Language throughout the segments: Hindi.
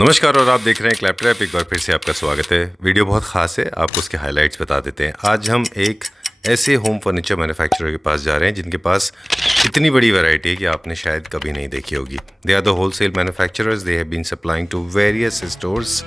नमस्कार और आप देख रहे हैं क्लैप ट्रैप। एक बार फिर से आपका स्वागत है। वीडियो बहुत खास है, आपको उसके हाइलाइट्स बता देते हैं। आज हम एक ऐसे होम फर्नीचर मैन्युफैक्चरर के पास जा रहे हैं जिनके पास इतनी बड़ी वैरायटी है कि आपने शायद कभी नहीं देखी होगी। They are the wholesale manufacturers, they have been supplying to various stores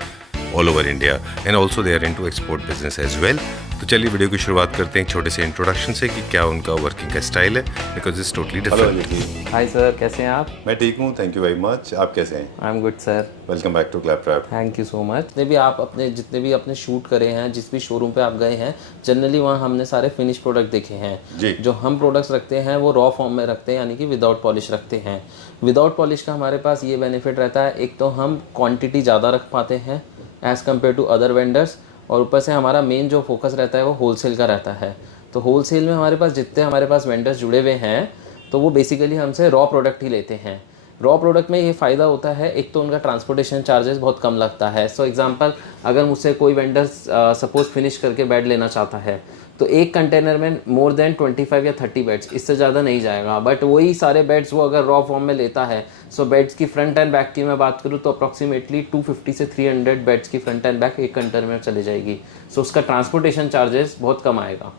all over India and also they are into export business as well. तो चलिए वीडियो की शुरुआत करते हैं एक छोटे से इंट्रोडक्शन से कि क्या उनका वर्किंग का स्टाइल है, because it's totally different. Hi sir, कैसे हैं आप? मैं ठीक हूँ, थैंक यू वेरी मच। आप कैसे हैं? I am good sir. Welcome back to Clap Trap. Thank you so much. जितने भी आपने शूट करे हैं, जिस भी शोरूम पे आप गए हैं, जनरली वहाँ हमने सारे फिनिश प्रोडक्ट देखे हैं जी। जो हम प्रोडक्ट्स रखते हैं वो रॉ फॉर्म में रखते हैं, यानी कि विदाउट पॉलिश रखते हैं। विदाउट पॉलिश का हमारे पास ये बेनिफिट रहता है, एक तो हम क्वांटिटी ज़्यादा रख पाते हैं as compare to other vendors, और ऊपर से हमारा मेन जो फोकस रहता है वो होलसेल का रहता है। तो होलसेल में हमारे पास वेंडर्स जुड़े हुए हैं तो वो बेसिकली हमसे रॉ प्रोडक्ट ही लेते हैं। रॉ प्रोडक्ट में ये फ़ायदा होता है, एक तो उनका ट्रांसपोर्टेशन चार्जेस बहुत कम लगता है। सो एग्जांपल, अगर मुझसे कोई वेंडर सपोज फिनिश करके बेड लेना चाहता है तो एक कंटेनर में मोर देन 25 या 30 बेड्स, इससे ज़्यादा नहीं जाएगा। बट वही सारे बेड्स वो अगर रॉ फॉर्म में लेता है, सो बेड्स की फ्रंट एंड बैक की मैं बात करूँ तो अप्रॉक्सीमेटली 250 से 300 बेड्स की फ्रंट एंड बैक एक कंटेनर में चली जाएगी। सो उसका ट्रांसपोर्टेशन चार्जेस बहुत कम आएगा।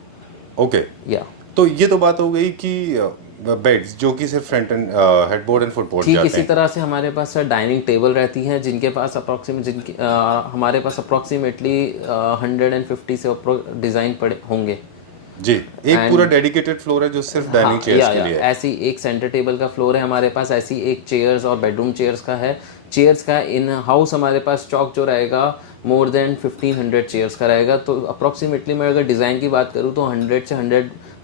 ओके या तो ये तो बात हो गई कि बेड्स जो कि सिर्फ front end headboard and footboard ठीक जाते इसी हैं। तरह से हमारे पास सर डाइनिंग टेबल रहती हैं हमारे पास अप्रॉक्सीमेटली 150 से डिज़ाइन पड़े होंगे जी। एक पूरा डेडिकेटेड फ्लोर है जो सिर्फ डाइनिंग चेयर्स के लिए है। ऐसी एक सेंटर टेबल का फ्लोर है हमारे पास, ऐसी एक चेयर्स और बेडरूम चेयर्स का है। चेयर्स का इन हाउस हमारे पास स्टॉक जो रहेगा मोर देन 1500 चेयर्स का रहेगा। तो अप्रॉक्सीमेटली मैं अगर डिज़ाइन की बात करूँ तो 100 से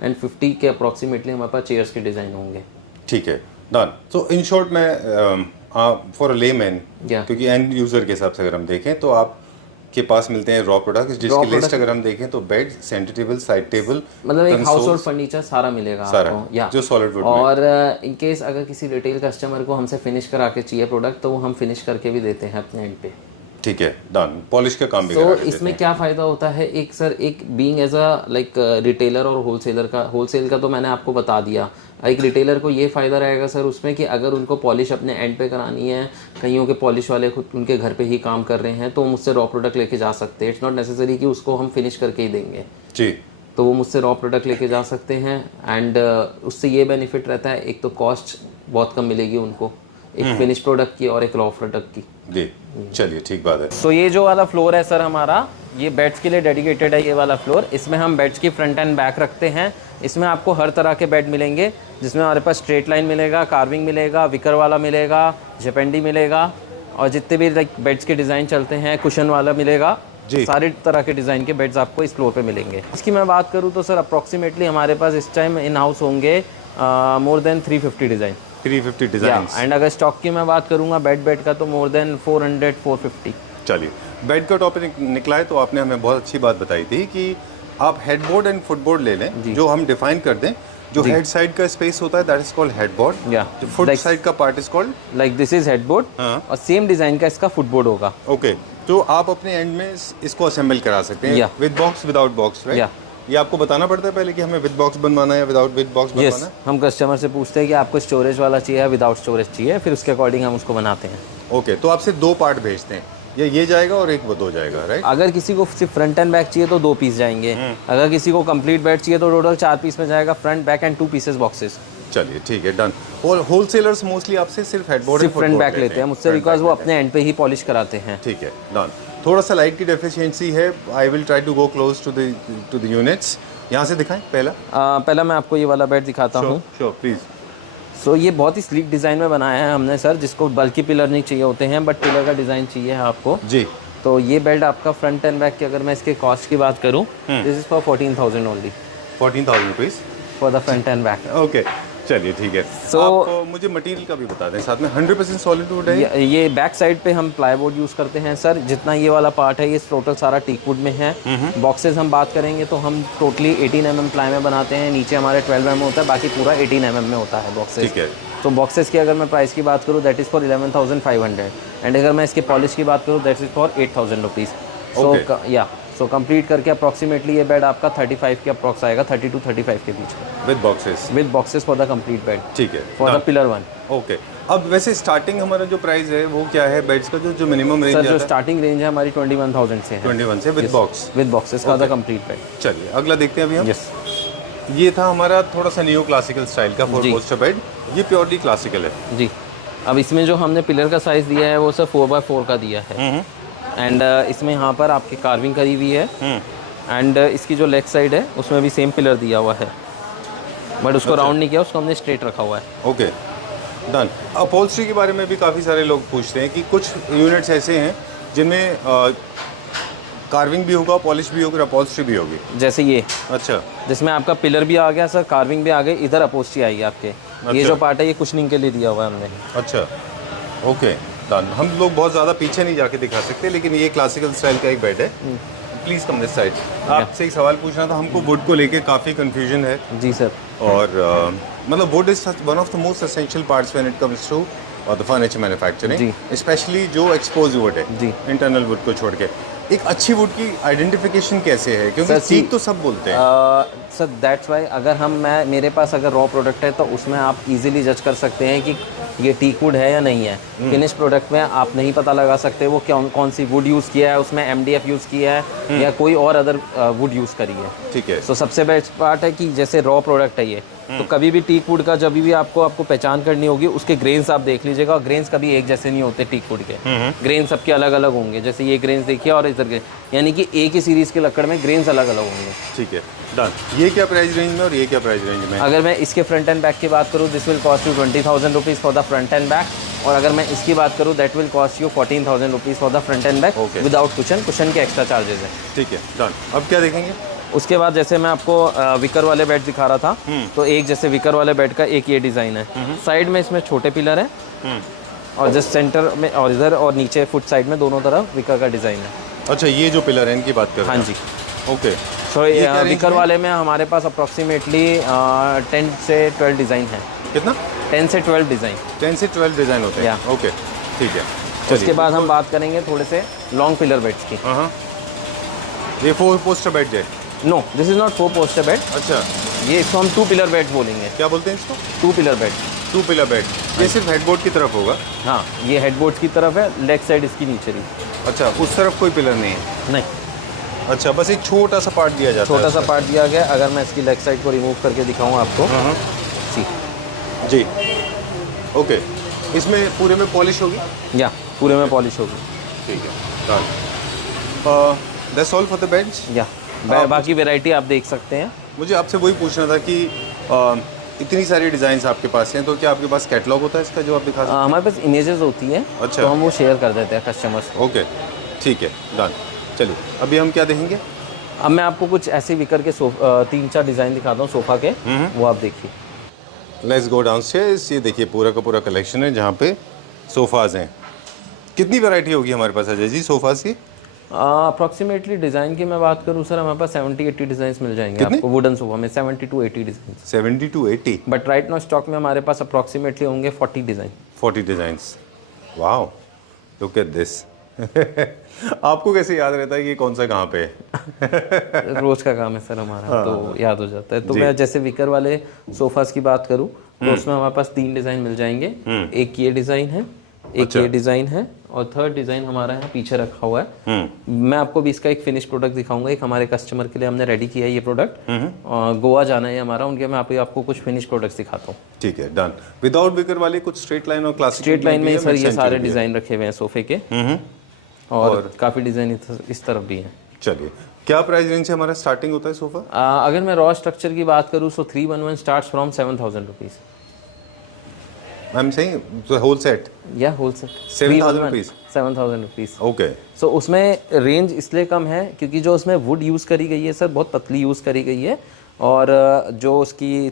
150 के अप्रॉक्सीमेटली हमारे पास चेयर्स के डिज़ाइन होंगे। ठीक है, डन। तो इन शॉर्ट में फॉर अ लेमैन, क्योंकि एंड यूजर के हिसाब से अगर हम देखें तो आप के पास मिलते हैं रॉ प्रोडक्ट्स, जिसकी लिस्ट अगर हम देखें तो bed, centre table, side table, मतलब एक हाउस होल्ड फर्नीचर सारा मिलेगा आपको, या जो सॉलिड वुड और इन केस अगर किसी रिटेल कस्टमर को हमसे फिनिश करा के चाहिए प्रोडक्ट तो वो हम फिनिश करके भी देते हैं अपने एंड पे। ठीक है, डन। पॉलिश का काम भी तो करा के इसमें देते हैं। क्या फ़ायदा होता है, एक सर एक being as a like retailer और होलसेलर का, होलसेल का तो मैंने आपको बता दिया। एक रिटेलर को ये फ़ायदा रहेगा सर उसमें कि अगर उनको पॉलिश अपने एंड पे करानी है, कईयों के पॉलिश वाले खुद उनके घर पे ही काम कर रहे हैं तो मुझसे रॉ प्रोडक्ट लेके जा सकते हैं। इट्स नॉट नेसेसरी कि उसको हम फिनिश करके ही देंगे जी। तो वो मुझसे रॉ प्रोडक्ट लेके जा सकते हैं। एंड उससे ये बेनिफिट रहता है, एक तो कॉस्ट बहुत कम मिलेगी उनको, एक फिनिश प्रोडक्ट की और एक रॉ प्रोडक्ट की। जी, चलिए ठीक बात है। तो ये जो वाला फ्लोर है सर हमारा, ये बेड्स के लिए डेडिकेटेड है। ये वाला फ्लोर, इसमें हम बेड्स की फ्रंट एंड बैक रखते हैं। इसमें आपको हर तरह के बेड मिलेंगे, जिसमें हमारे पास स्ट्रेट लाइन मिलेगा, कार्विंग मिलेगा, विकर वाला मिलेगा, जेपेंडी मिलेगा, और जितने भी लाइक बेड्स के डिज़ाइन चलते हैं, कुशन वाला मिलेगा। सारे तरह के डिज़ाइन के बेड्स आपको इस फ्लोर पे मिलेंगे। इसकी मैं बात करूँ तो सर अप्रॉक्सीमेटली हमारे पास इस टाइम इन हाउस होंगे more than 350 design. 350 design. And अगर स्टॉक की मैं बात करूँगा बेड का तो मोर देन 400-450। चलिए, बेड का टॉपिक निकला है तो आपने हमें बहुत अच्छी बात बताई थी कि आप हेडबोर्ड एंड फुटबोर्ड ले लें, जो हम डिफाइन कर दें। जो हेड साइड का स्पेस होता है दैट इज कॉल्ड हेडबोर्ड, जो फुट साइड का part is called like this is headboard, और सेम डिजाइन का इसका फुटबोर्ड होगा। ओके, तो आप अपने एंड में इसको असेंबल करा सकते हैं with box, without box, right? ये आपको बताना पड़ता है पहले कि हमें विद बॉक्स बनवाना है या विद बॉक्स बनवाना है? हम कस्टमर से पूछते हैं कि आपको स्टोरेज वाला चाहिए या विदाउट स्टोरेज चाहिए, फिर उसके अकॉर्डिंग हम उसको बनाते हैं। ओके, तो आपसे 2 पार्ट भेजते हैं, ये जाएगा और एक वो 2 जाएगा, राइट? अगर किसी को सिर्फ फ्रंट एंड बैक चाहिए तो 2 पीस जाएंगे। अगर किसी को कंप्लीट बेड चाहिए तो टोटल 4 पीस में जाएगा, front back and 2 pieces boxes. चलिए ठीक है, डन। और होलसेलर्स मोस्टली आपसे सिर्फ हेडबोर्ड सिर्फ फ्रंट बैक लेते हैं मुझसे, बिकॉज वो अपने एंड पे ही पॉलिश कराते हैं। ठीक है, डन। थोड़ा सा लाइट की डेफिशिएंसी है, I will try to go close to the units. यहाँ से दिखाएं पहला मैं आपको ये वाला बेड दिखाता हूँ। Sure please. सो ये बहुत ही स्लीक डिज़ाइन में बनाया है हमने सर, जिसको बल्कि पिलर नहीं चाहिए होते हैं, बट पिलर का डिज़ाइन चाहिए है आपको जी। तो ये बेड आपका फ्रंट एंड बैक की अगर मैं इसके कॉस्ट की बात करूँ, this is for 14,000 only. 14,000 rupees for the front end back. Okay, चलिए ठीक है। So, आप मुझे मटेरियल का भी बता दें साथ में। 100% सॉलिड वुड है ये बैक साइड पे हम प्लाईवुड यूज़ करते हैं सर। जितना ये वाला पार्ट है ये टोटल सारा टीक वुड में है। बॉक्सेस हम बात करेंगे तो हम टोटली 18 mm प्लाई में बनाते हैं, नीचे हमारे 12 mm होता है, बाकी पूरा 18 mm में होता है बॉक्सेस। ठीक है। तो बॉक्सेस की अगर मैं प्राइस की बात करूँ दैट इज़ फॉर 11,500, एंड अगर मैं इसके पॉलिश की बात करूँ that is for 8,000 rupees. So complete करके अप्रॉक्सीमेटली ये बेड आपका 35 के अप्रॉक्स आएगा, 30 to 35 के बीच में with boxes for the complete bed. ठीक है, फॉर द पिलर 1। ओके, अब वैसे स्टार्टिंग हमारा जो प्राइस है वो क्या है बेड्स का, जो मिनिमम रेंज सर जो आता है? स्टार्टिंग रेंज है हमारी 21,000 से है। 21 से विद बॉक्स। विद बॉक्स, इसका था कंप्लीट बेड। चलिए अगला देखते हैं अभी हम। यस ये था हमारा थोड़ा सा न्यू क्लासिकल स्टाइल का 4 जी। Poster bed. ये प्योरली क्लासिकल है। जी। अब इसमें जो हमने पिलर का साइज़ दिया है वो सर 4x4 का दिया है। एंड इसमें यहाँ पर आपकी कार्विंग करी हुई है। एंड इसकी जो लेग साइड है उसमें भी सेम पिलर दिया हुआ है, बट उसको राउंड नहीं किया, उसको हमने स्ट्रेट रखा हुआ है। Okay done. अपहोल्स्ट्री के बारे में भी काफ़ी सारे लोग पूछते हैं कि कुछ यूनिट्स ऐसे हैं जिनमें कार्विंग भी होगा, पॉलिश भी होगी, अपहोल्स्ट्री भी होगी। जैसे ये, अच्छा जिसमें आपका पिलर भी आ गया सर, कार्विंग भी आ गई, इधर अपहोल्स्ट्री आएगी आपके। ये जो पार्ट है ये कुशनिंग के लिए दिया हुआ है हमने। अच्छा ओके डन। हम लोग बहुत ज़्यादा पीछे नहीं जाके दिखा सकते, लेकिन ये क्लासिकल स्टाइल का एक बेड है। Please come this side. आपसे एक सवाल पूछना था, हमको वुड को लेके काफ़ी कंफ्यूजन है। जी सर। और मतलब wood is one of the most essential parts when it comes to the furniture manufacturing, specially जो एक्सपोज वुड है जी। इंटरनल वुड को छोड़ के। एक अच्छी वुड की आइडेंटिफिकेशन कैसे है, क्योंकि सीख तो सब बोलते हैं। सर दैट्स वाई अगर मेरे पास अगर रॉ प्रोडक्ट है तो उसमें आप इजीली जज कर सकते हैं कि ये टीक वुड है या नहीं है। फिनिश प्रोडक्ट में आप नहीं पता लगा सकते वो कौन सी वुड यूज़ किया है, उसमें MDF यूज़ किया है या कोई और अदर वुड यूज़ करी है। ठीक है। तो सबसे बेस्ट पार्ट है कि जैसे रॉ प्रोडक्ट है ये, तो कभी भी टीक वुड का जब भी आपको पहचान करनी होगी, उसके ग्रेन्स आप देख लीजिएगा। और ग्रेन्स कभी एक जैसे नहीं होते टीक वुड के, ग्रेन सबके अलग अलग होंगे। जैसे ये ग्रेन्स देखिए और इधर के, यानी कि एक ही सीरीज़ के लकड़ में ग्रेन्स अलग अलग होंगे। ठीक है डन। ये क्या प्राइस रेंज में और ये क्या प्राइस रेंज में? अगर मैं इसके फ्रंट एंड बैक की बात करूँ, this will cost you 20,000 rupees for the front end back. और अगर मैं इसकी बात करूँ, that will cost you 14,000 rupees for the front end back without cushion के एक्स्ट्रा चार्जेस है। ठीक है डन। अब क्या देखेंगे? उसके बाद जैसे मैं आपको विकर वाले बेड दिखा रहा था, तो एक जैसे विकर वाले बेड का एक ये डिज़ाइन है। साइड में इसमें छोटे पिलर है और जस्ट सेंटर में और इधर और नीचे फुट साइड में दोनों तरफ विकर का डिज़ाइन है। अच्छा ये जो पिलर है इनकी बात कर रहे हैं? हाँ जी। ओके। सो विकर वाले में हमारे पास अप्रॉक्सीमेटली 10 से 12 डिज़ाइन है। कितना? 10 से 12 डिज़ाइन। 10 से 12 डिज़ाइन होते हैं। ओके ठीक है। उसके बाद हम बात करेंगे थोड़े से लॉन्ग पिलर बेड्स की। हाँ ये 4 पोस्टर बेड है? No, this is not 4 poster bed. अच्छा ये इसको हम 2 पिलर बेड बोलेंगे। क्या बोलते हैं इसको? 2 पिलर बेड। 2 pillar bed. ये सिर्फ हेडबोर्ड की तरफ होगा? हाँ, ये हेडबोर्ड की तरफ है, लेग साइड इसकी नीचे रही। अच्छा उस तरफ कोई पिलर नहीं है? नहीं। अच्छा बस एक छोटा सा पार्ट दिया जाता है? छोटा सा पार्ट दिया गया। अगर मैं इसकी लेग साइड को रिमूव करके दिखाऊँ आपको, सी जी ओके। इसमें पूरे में पॉलिश होगी? या पूरे में पॉलिश होगी। ठीक है that's all for the beds. या बाकी वैरायटी आप देख सकते हैं। मुझे आपसे वही पूछना था कि इतनी सारी डिज़ाइंस आपके पास हैं, तो क्या आपके पास कैटलॉग होता है इसका जो आप दिखा सकते हैं? हमारे पास इमेजेस होती हैं। अच्छा। तो हम वो शेयर कर देते हैं कस्टमर्स को। ओके ठीक है डन। चलिए अभी हम क्या देखेंगे? अब मैं आपको कुछ ऐसे विकर के 3-4 डिज़ाइन दिखाता हूँ सोफ़ा के, वो आप देखिए। Let's go downstairs. ये देखिए पूरा का पूरा कलेक्शन है जहाँ पे सोफ़ाज़ हैं। कितनी वैरायटी होगी हमारे पास अजय जी सोफ़ाज़ की? अप्रॉक्सीमेटली डिज़ाइन की मैं बात करूँ सर, हमारे पास 70-80 डिज़ाइन मिल जाएंगे आपको वुडन सोफा में। 70 to 80 design. 70 to 80? But right now stock में हमारे पास अप्रॉक्सीमेटली होंगे 40 design. 40 designs. Wow look at this. आपको कैसे याद रहता है कि कौन सा कहाँ पे है? रोज का काम है सर हमारा, तो याद हो जाता है। तो मैं जैसे विकर वाले सोफास की बात करूँ तो उसमें हमारे पास 3 डिज़ाइन मिल जाएंगे। एक ये डिज़ाइन है, एक ये डिज़ाइन है और थर्ड डिज़ाइन हमारा यहाँ पीछे रखा हुआ है। मैं आपको भी इसका एक फिनिश प्रोडक्ट दिखाऊंगा। एक हमारे कस्टमर के लिए हमने रेडी किया है ये प्रोडक्ट। गोवा जाना है हमारा, उनके मैं आपको कुछ फिनिश प्रोडक्ट्स दिखाता हूँ। ठीक है डन। विदाउट विकर वाले कुछ स्ट्रेट लाइन और क्लासिक स्ट्रेट लाइन में सर ये सारे डिज़ाइन रखे हुए हैं सोफे के, और काफ़ी डिज़ाइन इस तरफ भी हैं। चलिए क्या प्राइस रेंज से हमारा स्टार्टिंग होता है सोफ़ा? अगर मैं रॉ स्ट्रक्चर की बात करूँ तो 311 starts from 7,000 rupees. I am saying the whole set? या whole set 7,000 rupees. 7,000 rupees. Okay. So उसमें रेंज इसलिए कम है क्योंकि जो उसमें वुड यूज़ करी गई है सर बहुत पतली यूज़ करी गई है, और जो उसकी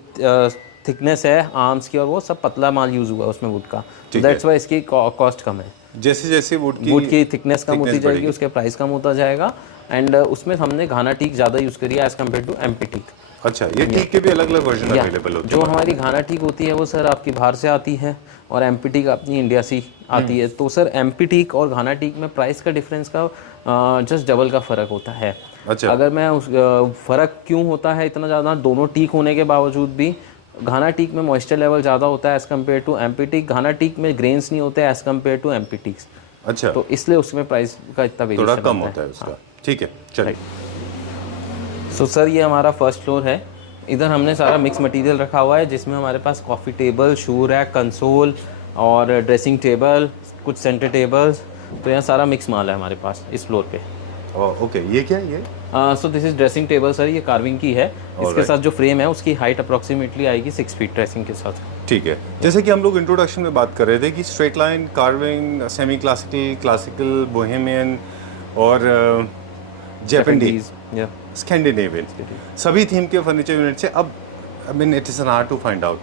थिकनेस है आर्म्स की और वो सब पतला माल यूज़ हुआ है उसमें वुड का। दैट्स वाई इसकी कॉस्ट कम है। जैसे जैसे वुड की थिकनेस कम होती जाएगी उसके प्राइस कम होता जाएगा। एंड उसमें हमने घाना टीक ज़्यादा यूज़ करी है as compare to MP teak. अच्छा ये टीक के भी अलग अलग वर्जन अवेलेबल होते हैं? जो हमारी घाना टीक होती है वो सर आपकी बाहर से आती है और एमपी टीक अपनी इंडिया से आती है। तो सर एमपी टीक और घाना टीक में प्राइस का डिफरेंस का जस्ट डबल का फ़र्क होता है। अच्छा। अगर मैं उस फ़र्क क्यों होता है इतना ज़्यादा, दोनों टीक होने के बावजूद भी घाना टीक में मॉइस्चर लेवल ज़्यादा होता है as compare to MP teak. Ghana teak में ग्रेन्स नहीं होते as compare to MP teaks, अच्छा, तो इसलिए उसमें प्राइस का इतना थोड़ा वेरिएशन कम होता है उसका। ठीक है, चलिए। सो सर ये हमारा फर्स्ट फ्लोर है। इधर हमने सारा मिक्स मटेरियल रखा हुआ है जिसमें हमारे पास coffee table, shoe rack, console और ड्रेसिंग टेबल, कुछ सेंटर टेबल्स, तो यहाँ सारा मिक्स माल है हमारे पास इस फ्लोर पे। ओके, ये क्या है ये? So this is dressing table sir, ये कार्विंग की है। इसके साथ जो फ्रेम है उसकी हाइट अप्रॉक्सीमेटली आएगी 6 फीट ड्रेसिंग के साथ। ठीक है, जैसे कि हम लोग इंट्रोडक्शन में बात कर रहे थे कि straight line, carving, semi classical, classical, bohemian और जापानीज, स्कैंडिनेवियन, सभी थीम के फर्नीचर यूनिट से। अब I mean it is an hard to find out,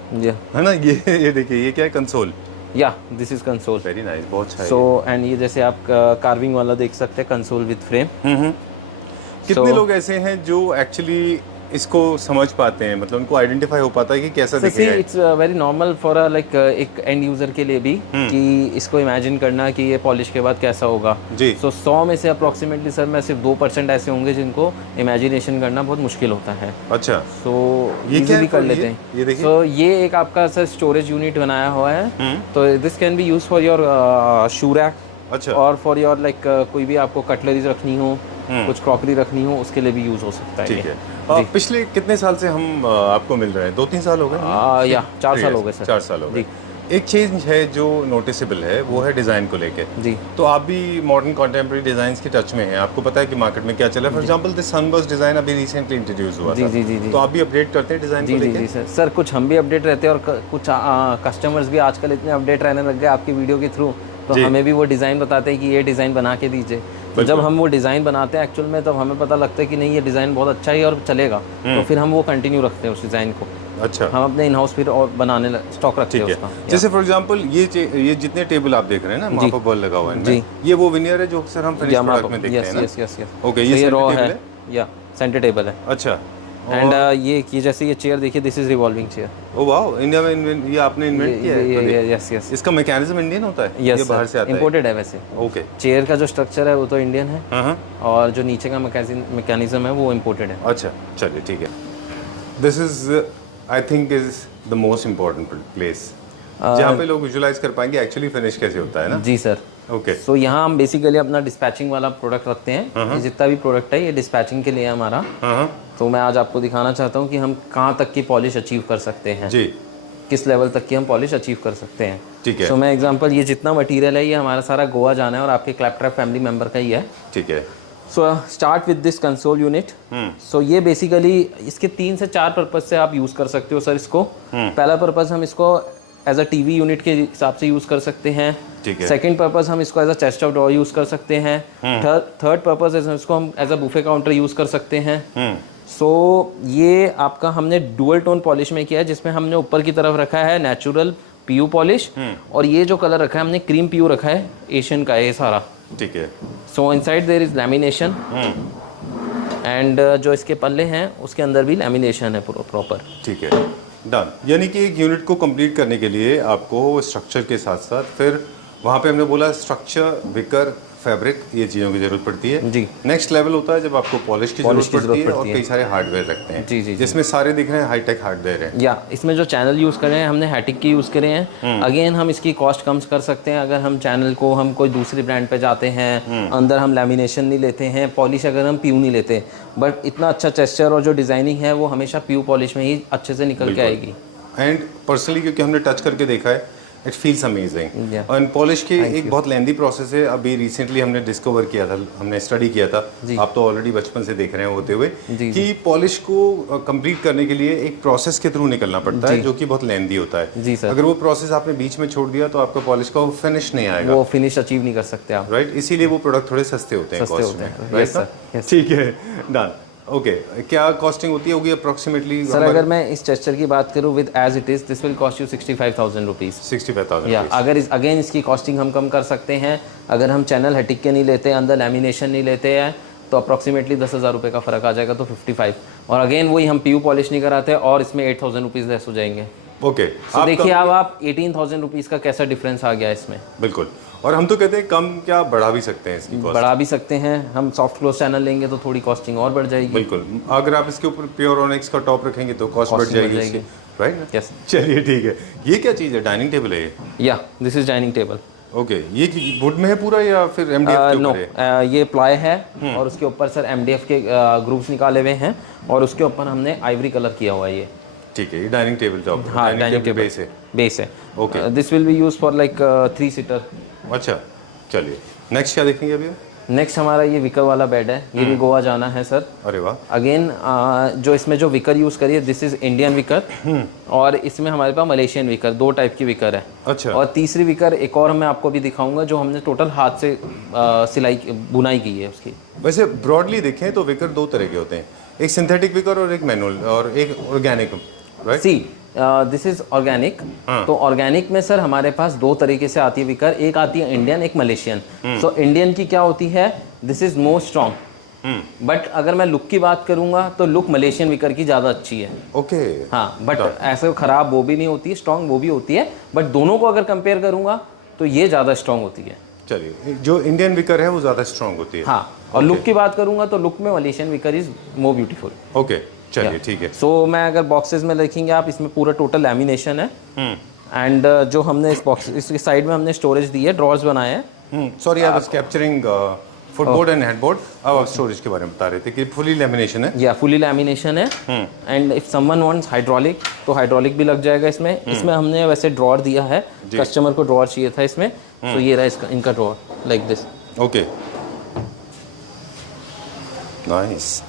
है ना। ये देखिए, ये क्या है? कंसोल। या this is console. Very nice, बहुत अच्छा है। सो एंड ये जैसे आप कार्विंग वाला देख सकते हैं, कंसोल विद फ्रेम। कितने लोग ऐसे हैं जो एक्चुअली इसको समझ पाते हैं, मतलब उनको आइडेंटिफाई हो पाता है कि कैसा दिखेगा? It's very normal for like एक एंड यूजर के लिए भी कि इसको इमेजिन करना कि ये पॉलिश के बाद कैसा होगा जी। सो 100 में से अप्रॉक्सीमेटली सर मैं सिर्फ 2% ऐसे होंगे जिनको इमेजिनेशन करना बहुत मुश्किल होता है। अच्छा, सो ये क्या भी कर लेते हैं। ये देखिए, सो ये एक आपका सर स्टोरेज यूनिट बनाया हुआ है, तो this can be use for your shoe rack. अच्छा, और फॉर योर लाइक कोई भी आपको कटलरीज रखनी हो, कुछ क्रॉकरी रखनी हो, उसके लिए भी यूज हो सकता है। ठीक है। पिछले कितने साल से हम आपको मिल रहे हैं? 2-3 साल हो गए या 4 साल हो गए सर। 4 साल हो गए। एक चीज़ है जो नोटिसेबल है, वो है डिज़ाइन को लेके जी। तो आप भी मॉडर्न कॉन्टेम्प्रेरी डिज़ाइंस के टच में हैं, आपको पता है कि मार्केट में क्या चला है। For example this sunburst design अभी रिसेंटली इंट्रोड्यूस हुआ था। जी। तो आप भी अपडेट करते हैं डिज़ाइन को लेके? जी सर, कुछ हम भी अपडेट रहते हैं और कुछ कस्टमर्स भी आजकल इतने अपडेट रहने लग गए आपकी वीडियो के थ्रू, तो हमें भी वो डिज़ाइन बताते हैं कि ये डिज़ाइन बना के दीजिए। तो जब हम वो डिज़ाइन बनाते हैं एक्चुअल में, तब हमें पता लगता है कि नहीं ये डिज़ाइन बहुत अच्छा है और चलेगा, तो फिर हम वो कंटिन्यू रखते हैं उस डिज़ाइन को। अच्छा, हम अपने इन हाउस फिर और बनाने स्टॉक रखते हैं उसका। जैसे फॉर एग्जांपल ये जितने टेबल आप देख रहे हैं ना, वहाँ पर बॉल लगा हुआ है इनमें, ये वो विनियर है जो अक्सर हम फिनिश प्रोडक्ट में देखते हैं ना? यस। ओके, ये रॉ सेंटर टेबल है या सेंटर टेबल है। अच्छा। एंड ये जैसे ये चेयर देखिए, this is revolving chair. Oh wow, India में ये आपने इन्वेंट किया है? यस। इसका मैकेनिज्म इंडियन होता है? यस, ये बाहर से आता है? इंपोर्टेड है वैसे। ओके। चेयर का जो स्ट्रक्चर है वो तो इंडियन है, हाँ। और जो नीचे का मैकेनिज्म है वो इंपोर्टेड है। अच्छा, चलिए ठीक है। This is I think is the most important place जहाँ पे लोग विजुलाइज कर पाएंगे एक्चुअली फिनिश कैसे होता है ना। जी सर। ओके। सो यहाँ हम बेसिकली अपना डिस्पैचिंग वाला प्रोडक्ट रखते हैं। ये जितना भी प्रोडक्ट है ये डिस्पैचिंग के लिए है हमारा। तो मैं आज आपको दिखाना चाहता हूँ कि हम कहाँ तक की पॉलिश अचीव कर सकते हैं जी, किस लेवल तक की हम पॉलिश अचीव कर सकते हैं। ठीक है। सो मैं एग्जांपल, ये जितना मटेरियल है ये हमारा सारा गोवा जाना है और आपके क्लैपट्रैप फैमिली मेंबर का ही है। ठीक है। So start with this console unit. So ये बेसिकली इसके 3 से 4 पर्पज से आप यूज़ कर सकते हो सर इसको। पहला पर्पज़ हम इसको एज अ टीवी यूनिट के हिसाब से यूज़ कर सकते हैं। ठीक है। सेकंड पर्पज़ हम इसको as a chest of draw use कर सकते हैं। थर्ड पर्पज़ इसको हम as a buffet counter use कर सकते हैं। सो ये आपका हमने डुअल टोन पॉलिश में किया है, जिसमें हमने ऊपर की तरफ रखा है नेचुरल पीयू पॉलिश, और ये जो कलर रखा है हमने क्रीम पीयू रखा है, एशियन का है ये सारा। ठीक है। So inside there is lamination, and जो इसके पल्ले हैं उसके अंदर भी लैमिनेशन है प्रॉपर। ठीक है, डन। यानी कि एक यूनिट को कंप्लीट करने के लिए आपको स्ट्रक्चर के साथ साथ फिर वहाँ पे हमने बोला स्ट्रक्चर, विकर, फैब्रिक, ये चीज़ों की जरूरत पड़ती है जी। नेक्स्ट लेवल होता है जब आपको पॉलिश की जरूरत पड़ती है और कई सारे हार्डवेयर रखते हैं। जी। जिसमें सारे दिख रहे हैं हाईटेक हार्डवेयर है। या इसमें जो चैनल यूज़ कर रहे हैं हमने हैटिक की यूज़ करे हैं। अगेन हम इसकी कॉस्ट कम कर सकते हैं अगर हम चैनल को हम कोई दूसरी ब्रांड पे जाते हैं। अंदर हम लैमिनेशन नहीं लेते हैं, पॉलिश अगर हम पीयू नहीं लेते, बट इतना अच्छा टेक्सचर और जो डिज़ाइनिंग है वो हमेशा पीयू पॉलिश में ही अच्छे से निकल के आएगी। एंड पर्सनली क्योंकि हमने टच करके देखा है, इट फील्स अमेजिंग। और पॉलिश की एक बहुत लेंदी प्रोसेस है। अभी रिसेंटली हमने डिस्कवर किया था, हमने स्टडी किया था, आप तो ऑलरेडी बचपन से देख रहे हैं होते हुए कि पॉलिश को कंप्लीट करने के लिए एक प्रोसेस के थ्रू निकलना पड़ता है जो कि बहुत लेंदी होता है। जी सर। अगर वो प्रोसेस आपने बीच में छोड़ दिया तो आपका पॉलिश का फिनिश नहीं आएगा, वो फिनिश अचीव नहीं कर सकते आप। राइट, इसीलिए वो प्रोडक्ट थोड़े सस्ते होते हैं कॉस्ट में, राइट। ठीक है, डन। ओके, क्या कॉस्टिंग होगी अप्रोक्सीमेटली? सर अगर मैं इस टेक्सचर की बात करूँ with as it is, this will cost you 65,000 rupees. 65,000। या अगर अगेन इसकी कॉस्टिंग हम कम कर सकते हैं, अगर हम चैनल हटिक के नहीं लेते, अंदर लैमिनेशन नहीं लेते हैं, तो अप्रॉक्सीमेटली 10,000 रुपये का फ़र्क आ जाएगा, तो 55। और अगेन वही हम पीयू पॉलिश नहीं कराते और इसमें 8,000 रुपीज़ लेस हो जाएंगे। ओके, तो देखिए अब आप 18,000 रुपीज़ का कैसा डिफरेंस आ गया इसमें। बिल्कुल। और हम तो कहते हैं कम क्या बढ़ा भी सकते हैं इसकी कॉस्ट। बढ़ा भी सकते हैं, हम सॉफ्ट क्लोज चैनल लेंगे तो थोड़ी कॉस्टिंग और बढ़ जाएगी। बिल्कुल, अगर आप इसके ऊपर प्योर ऑनिक्स का टॉप रखेंगे तो कॉस्ट बढ़ जाएगी। राइट? यस चलिए ठीक है। ये क्या चीज़ है? डाइनिंग टेबल है ये? या this is dining table. Okay, ये वुड में है पूरा या फिर एमडीएफ के नो, ऊपर है? ये प्लाई है और उसके ऊपर सर एमडीएफ के ग्रूव्स निकाले हुए हैं और उसके ऊपर हमने आइवरी कलर किया हुआ है ये। ठीक है, ये डाइनिंग टेबल टॉप, हाँ, डाइनिंग टेबल बेस है। Okay. This will be use for like 3 seater. अच्छा, चलिए नेक्स्ट क्या देखेंगे अभी? नेक्स्ट हमारा ये विकर वाला बेड है, ये भी गोवा जाना है सर। अरे वाह। अगेन जो इसमें जो विकर यूज़ करिए दिस इज़ इंडियन विकर और इसमें हमारे पास मलेशियन विकर, 2 टाइप की विकर है। अच्छा। और तीसरी विकर एक और मैं आपको भी दिखाऊंगा जो हमने टोटल हाथ से सिलाई बुनाई की है उसकी। वैसे ब्रॉडली देखें तो विकर 2 तरह के होते हैं, एक सिंथेटिक विकर और एक मैनुअल और एक organic, right? See this is organic. तो ऑर्गेनिक में सर हमारे पास 2 तरीके से आती है विकर, एक आती है इंडियन, एक मलेशियन। सो इंडियन की क्या होती है, this is more strong, but अगर मैं लुक की बात करूंगा तो लुक मलेशियन विकर की ज़्यादा अच्छी है। ओके। हाँ, बट ऐसे खराब वो भी नहीं होती है, स्ट्रॉन्ग वो भी होती है, बट दोनों को अगर कंपेयर करूंगा तो ये ज़्यादा स्ट्रॉन्ग होती है। चलिए, जो इंडियन विकर है वो ज़्यादा स्ट्रॉन्ग होती है। हाँ, और लुक की बात करूंगा तो लुक में Malaysian wicker is more beautiful. Okay, चलिए ठीक है। सो मैं अगर बॉक्सेस में देखेंगे आप, इसमें पूरा टोटल लैमिनेशन है एंड जो हमने इस बॉक्स इसके साइड में हमने स्टोरेज दी है, ड्रॉर्स बनाए हैं। Sorry, I was capturing footboard and headboard. अब आप स्टोरेज के बारे में बता रहे थे कि फुली लैमिनेशन है। या फुली लैमिनेशन है and if someone wants hydraulic तो हाइड्रोलिक भी लग जाएगा इसमें। इसमें हमने वैसे ड्रॉर दिया है, कस्टमर को ड्रॉर चाहिए था इसमें, तो ये रहा इसका इनका drawer like this. Okay, nice,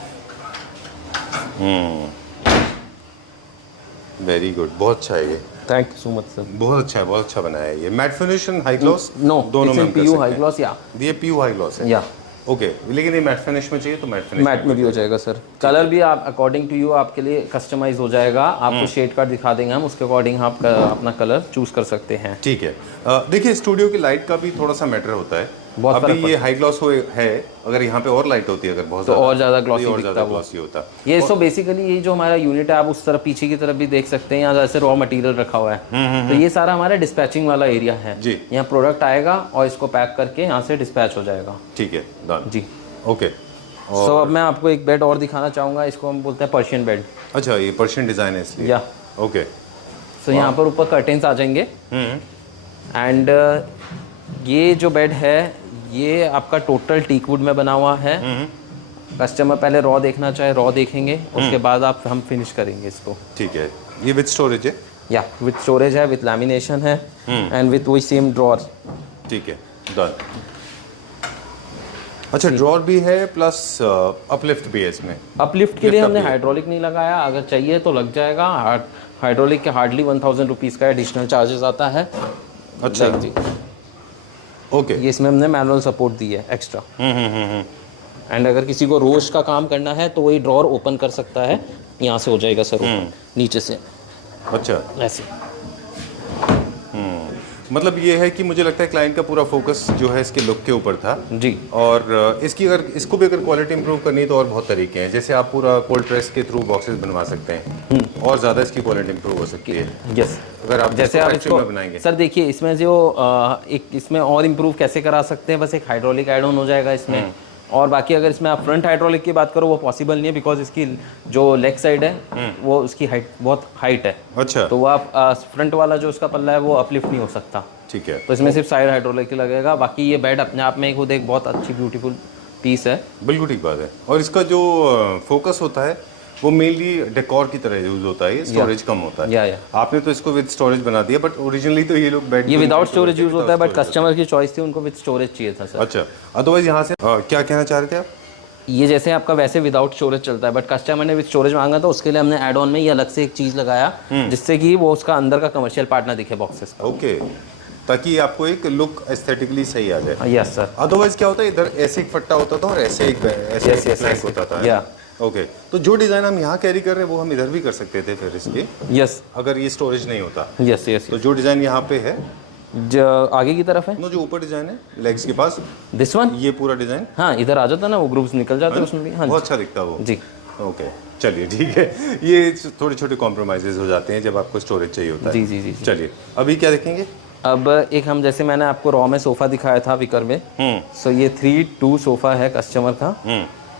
very good, बहुत अच्छा है ये। Thank you so much sir. बहुत अच्छा है, बहुत अच्छा बनाया है ये। Matte finish and high gloss no, दोनों में हम कर पीयू सकते हाई हैं। ग्लॉस या ये पीयू हाई ग्लॉस है। या ओके, लेकिन ये मैट फिनिश में चाहिए तो मैट फिनिश मैट में भी हो जाएगा सर। कलर भी आप अकॉर्डिंग टू यू आपके लिए कस्टमाइज हो जाएगा। आपको शेड कार्ड दिखा देंगे हम, उसके अकॉर्डिंग आप अपना कलर चूज कर सकते हैं। ठीक है। देखिए, स्टूडियो की लाइट का भी थोड़ा सा मैटर होता है। बहुत अभी ये हाई ग्लॉस है, अगर यहाँ पे और लाइट होती है अगर बहुत तो और ज़्यादा ग्लॉसी और दिखता ज़्यादा है वो। ग्लॉसी होता। ये सो बेसिकली ये जो हमारा यूनिट है आप उस तरफ पीछे की तरफ भी देख सकते हैं, यहाँ जैसे रॉ मटेरियल रखा हुआ है। तो ये सारा हमारा डिस्पैचिंग वाला एरिया है जी। यहाँ प्रोडक्ट आएगा और इसको पैक करके यहाँ से डिस्पैच हो जाएगा। ठीक है, डन जी। ओके। सो अब मैं आपको एक बेड और दिखाना चाहूँगा, इसको हम बोलते हैं पर्शियन बेड। अच्छा, ये पर्शियन डिज़ाइन है इसलिए। या ओके। सो यहाँ पर ऊपर कर्टेंस आ जाएंगे एंड ये जो बेड है ये आपका टोटल टीक वुड में बना हुआ है। कस्टमर पहले रॉ देखना चाहे रॉ देखेंगे, उसके बाद आप हम फिनिश करेंगे इसको। ठीक है, ये विद स्टोरेज है? या विद स्टोरेज है, विद लैमिनेशन है एंड विद वही सेम ड्रॉर। ठीक है, डन। अच्छा, ड्रॉर भी है प्लस अपलिफ्ट भी है इसमें। अपलिफ्ट के लिए हमने हाइड्रोलिक नहीं लगाया, अगर चाहिए तो लग जाएगा। हाइड्रोलिक के हार्डली 1000 रुपीज़ का एडिशनल चार्जेस आता है। अच्छा जी। ओके। ये इसमें हमने मैनुअल सपोर्ट दी है एक्स्ट्रा। एंड अगर किसी को रोज का काम करना है तो वही ड्रॉर ओपन कर सकता है, यहाँ से हो जाएगा सर ओपन नीचे से। अच्छा, ऐसे। मतलब ये है कि मुझे लगता है क्लाइंट का पूरा फोकस जो है इसके लुक के ऊपर था जी। और इसको भी अगर क्वालिटी इंप्रूव करनी है तो और बहुत तरीके हैं। जैसे आप पूरा कोल्ड प्रेस के थ्रू बॉक्सेस बनवा सकते हैं और ज़्यादा इसकी क्वालिटी इंप्रूव हो सकती है। यस, अगर आप जैसे आप फैक्ट्री इसको में बनाएंगे। सर देखिए इसमें जो एक इसमें और इम्प्रूव कैसे करा सकते हैं, बस एक हाइड्रोलिक एड ऑन हो जाएगा इसमें। और बाकी अगर इसमें आप फ्रंट हाइड्रोलिक की बात करो वो पॉसिबल नहीं है, बिकॉज इसकी जो लेग साइड है वो उसकी हाइट बहुत हाइट है। अच्छा, तो वो आप फ्रंट वाला जो उसका पल्ला है वो अपलिफ्ट नहीं हो सकता। ठीक है। तो इसमें सिर्फ साइड हाइड्रोलिक लगेगा। बाकी ये बेड अपने आप में खुद एक बहुत अच्छी ब्यूटीफुल पीस है। बिल्कुल ठीक बात है। और इसका जो फोकस होता है वो मेनली डेकोर की तरह यूज होता है, स्टोरेज कम होता है। या आपने तो इसको विद स्टोरेज बना दिया, बट ओरिजिनली तो ये लोग बेड ये विदाउट स्टोरेज यूज होता है, बट कस्टमर की चॉइस थी, उनको विद स्टोरेज चाहिए था सर। अच्छा, अदरवाइज यहाँ से क्या कहना चाह रहे थे आप? ये जैसे आपका वैसे विदाउट स्टोरेज चलता है, बट कस्टमर ने विद स्टोरेज मांगा तो उसके लिए हमने ऐड ऑन में ये अलग से एक चीज़ लगाया जिससे कि वो उसका अंदर का कमर्शियल पार्ट ना दिखे बॉक्सेस का। ओके, ताकि आपको एक लुक एस्थेटिकली सही आ जाए। Yes sir. अदरवाइज क्या होता है, इधर ऐसे एक फट्टा होता था और ऐसे एक फ्लैंक होता था। या ओके, तो जो डिजाइन हम यहाँ कैरी कर रहे हैं वो हम इधर भी कर सकते थे फिर इसके, यस अगर ये स्टोरेज नहीं होता। Yes yes. तो जो डिजाइन यहाँ पे है, जो आगे की तरफ है, जो ऊपर डिजाइन है लेग्स के पास, दिस वन, ये पूरा डिजाइन हाँ इधर आ जाता ना, वो ग्रुप्स निकल जाते हैं उसमें भी। हाँ बहुत अच्छा दिखता है वो जी। ओके, चलिए ठीक है। ये थोड़े छोटे कॉम्प्रोमाइजेज हो जाते हैं जब आपको स्टोरेज चाहिए होता है। जी जी जी। चलिए, अभी क्या देखेंगे? अब एक हम जैसे मैंने आपको रॉ में सोफ़ा दिखाया था विकर में, सो ये 3-2 सोफ़ा है कस्टमर का।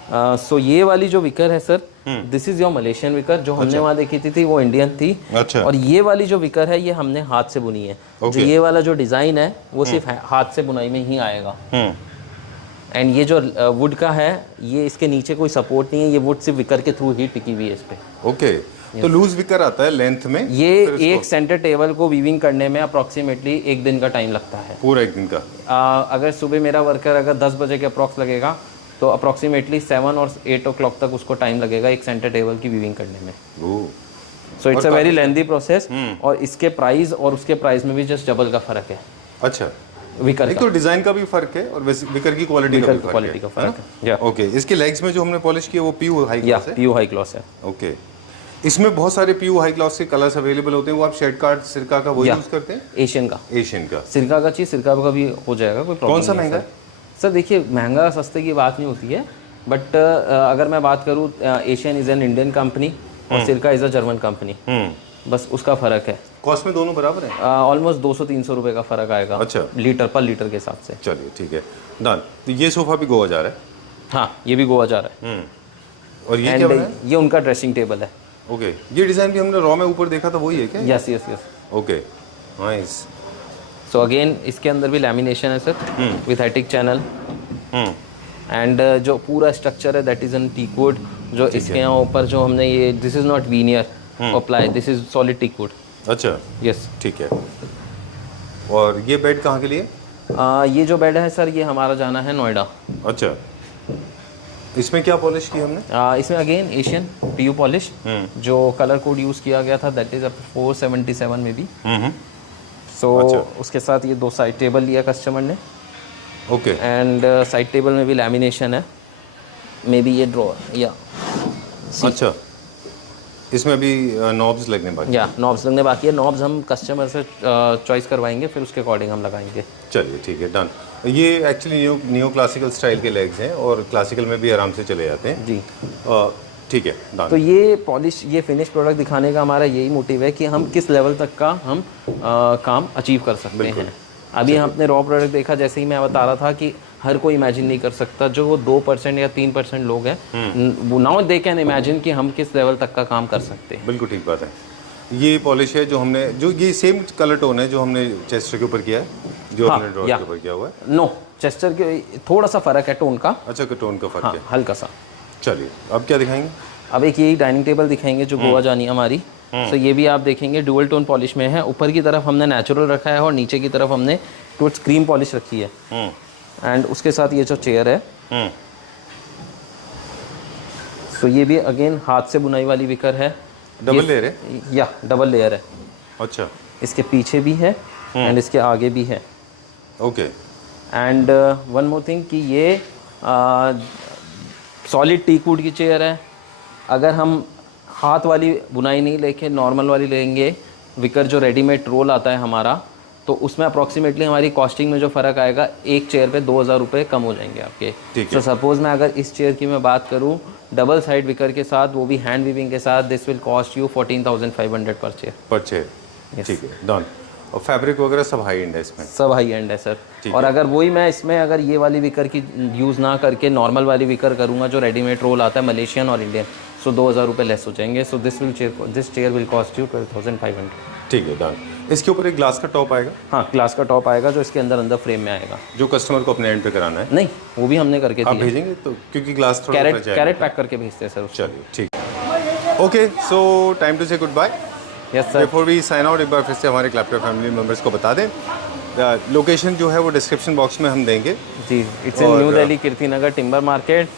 सो ये वाली जो विकर है sir, this is your Malaysian wicker. जो हमने वहाँ देखी थी वो इंडियन थी। अच्छा। और ये वाली जो विकर है ये हमने हाथ से बुनी है। जो ये वाला जो डिज़ाइन है वो सिर्फ हाथ से बुनाई में ही आएगा। एंड ये जो वुड का है ये इसके नीचे कोई सपोर्ट नहीं है, ये वुड सिर्फ विकर के थ्रू ही टिकी हुई है इस पे। ओके, तो लूज विकर आता है लेंथ में। ये एक सेंटर टेबल को वीविंग करने में अप्रॉक्सीमेटली 1 दिन का टाइम लगता है। पूरा 1 दिन का? अगर सुबह मेरा वर्कर अगर 10 बजे के अप्रॉक्स लगेगा तो अप्रॉक्सीमेटली 7 और 8 o'clock तक उसको टाइम लगेगा एक सेंटर टेबल की वीविंग करने में। So it's a very lengthy process. और इसके प्राइस और उसके प्राइस में भी जस्ट डबल का फर्क है। अच्छा, विकर एक तो डिजाइन का भी फर्क है और विकर की क्वालिटी का भी फर्क है। ओके, इसके लेग्स में जो हमने पॉलिश किया वो पीयू हाई ग्लॉस है। पीयू हाई ग्लॉस है। ओके, इसमें बहुत सारे पीयू हाई ग्लॉस के कलर्स अवेलेबल होते हैं। वो आप शेड कार्ड सिरका का वो यूज करते हैं? एशियन का। एशियन का सिरका का चाहिए, सिरका का भी हो जाएगा, कोई प्रॉब्लम। कौन सा महंगा है सर? देखिए, महंगा सस्ते की बात नहीं होती है, बट अगर मैं बात करूँ, Asian is an Indian company और सिरका इज अ जर्मन कंपनी। बस उसका फर्क है। कॉस्ट में दोनों बराबर है? ऑलमोस्ट 200-300 रुपए का फर्क आएगा। अच्छा, लीटर पर लीटर के हिसाब से। चलिए ठीक है डन। तो ये सोफा भी गोवा जा रहा है? हाँ, ये भी गोवा जा रहा है। और ये क्या है? ये उनका ड्रेसिंग टेबल है। ओके, ये डिजाइन भी हमने रॉ में ऊपर देखा था, वही है क्या? Yes yes yes. Okay, nice. So again इसके अंदर भी लैमिनेशन है sir, with attic channel. And जो पूरा स्ट्रक्चर है that is an teak wood. जो इसके यहाँ ऊपर जो हमने ये, this is not veneer apply, this is solid teak wood. अच्छा, यस, ठीक है। और ये बेड कहाँ के लिए? ये जो बेड है सर ये हमारा जाना है नोएडा। अच्छा, इसमें क्या पॉलिश की हमने? इसमें अगेन एशियन पीयू पॉलिश। जो कलर कोड यूज़ किया गया था दैट इज 477 में भी। सो उसके साथ ये 2 साइड टेबल लिया कस्टमर ने। ओके, एंड साइड टेबल में भी लैमिनेशन है, मे बी ये ड्रॉअर या। अच्छा, इसमें भी नॉब्स लगने बाकी? या नॉब्स लगने बाकी है। नॉब्स हम कस्टमर से चॉइस करवाएंगे, फिर उसके अकॉर्डिंग हम लगाएंगे। चलिए ठीक है डन। ये एक्चुअली न्यू क्लासिकल स्टाइल के लेग्स हैं और क्लासिकल में भी आराम से चले जाते हैं जी। ठीक है डन। तो ये पॉलिश, ये फिनिश प्रोडक्ट दिखाने का हमारा यही मोटिव है कि हम किस लेवल तक का हम काम अचीव कर सकते हैं। अभी हमने रॉ प्रोडक्ट देखा, जैसे ही मैं बता रहा था कि हर कोई इमेजिन नहीं कर सकता। जो वो 2% या 3% लोग हैं वो नाउ दे कैन इमेजिन कि हम किस लेवल तक का काम कर सकते हैं। बिल्कुल ठीक बात है। ये पॉलिश है जो हमने, जो ये सेम कलर टोन है जो हमने चेस्टर के ऊपर किया है, जो हमने ड्रॉ के ऊपर किया हुआ है? नो, चेस्टर के थोड़ा सा फर्क है टोन का। अच्छा, टोन का फर्क है, हल्का सा। चलिए अब क्या दिखाएंगे? अब एक यही डाइनिंग टेबल दिखाएंगे जो गोवा जानी है हमारी। तो ये भी आप देखेंगे डुअल टोन पॉलिश में है। ऊपर की तरफ हमने नेचुरल रखा है और नीचे की तरफ हमने टूट्स क्रीम पॉलिश रखी है। एंड उसके साथ ये जो चेयर है, तो ये भी अगेन हाथ से बुनाई वाली विकर है। डबल लेयर है? या डबल लेयर है। अच्छा, इसके पीछे भी है एंड इसके आगे भी है। Okay. And one more thing कि ये सॉलिड टीक वुड की चेयर है। अगर हम हाथ वाली बुनाई नहीं लेके नॉर्मल वाली लेंगे, विकर जो रेडीमेड रोल आता है हमारा, तो उसमें अप्रॉक्सीमेटली हमारी कॉस्टिंग में जो फ़र्क आएगा, एक चेयर पे 2000 रुपये कम हो जाएंगे आपके। तो सपोज़ मैं अगर इस चेयर की मैं बात करूँ डबल साइड विकर के साथ, वो भी हैंड वीविंग के साथ, दिस विल कॉस्ट यू 14,500 पर चेयर। ठीक है डन। और फैब्रिक वगैरह सब हाई एंड है इसमें? सब हाई एंड है सर। और अगर वही मैं इसमें अगर ये वाली विकर की यूज़ ना करके नॉर्मल वाली विकर करूँगा जो रेडीमेड रोल आता है मलेशियन और इंडियन, सो 2000 रुपये लेस हो जाएंगे। So this chair will cost you 12,500। ठीक है डन। इसके ऊपर एक ग्लास का टॉप आएगा? हाँ, ग्लास का टॉप आएगा जो इसके अंदर फ्रेम में आएगा, जो कस्टमर को अपने एंड पे कराना है? नहीं, वो भी हमने करके आप भेजेंगे तो, क्योंकि ग्लास थोड़ा कैरेट पैक करके भेजते हैं सर। चलिए ठीक। Okay, so time to say goodbye. Yes sir. Before we sign out, एक बार फिर से हमारे क्लैपटॉप फैमिली मेंबर्स को बता दें, लोकेशन जो है वो डिस्क्रिप्शन बॉक्स में हम देंगे जी। It's in New Delhi, Kirti Nagar, timber market.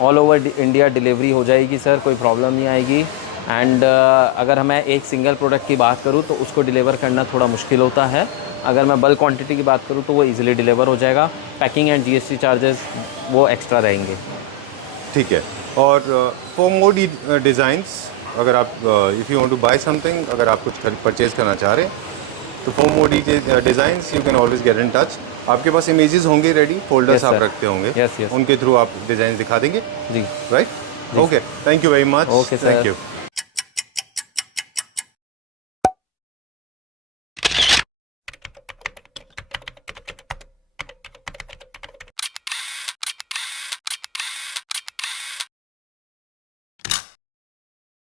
All over India delivery हो जाएगी सर, कोई प्रॉब्लम नहीं आएगी। एंड अगर मैं एक सिंगल प्रोडक्ट की बात करूँ तो उसको डिलीवर करना थोड़ा मुश्किल होता है। अगर मैं बल्क क्वांटिटी की बात करूँ तो वो इजीली डिलीवर हो जाएगा। पैकिंग एंड GST चार्जेस वो एक्स्ट्रा रहेंगे। ठीक है। और फॉर मोर डिज़ाइंस, अगर आप if you want to buy something, अगर आप कुछ परचेज करना चाह रहे हैं तो for more designs you can always get in touch. आपके पास इमेजेस होंगे रेडी, फोल्डर्स आप रखते होंगे, यस, उनके थ्रू आप डिज़ाइन दिखा देंगे जी। Right? Okay, thank you very much. Okay sir, thank you.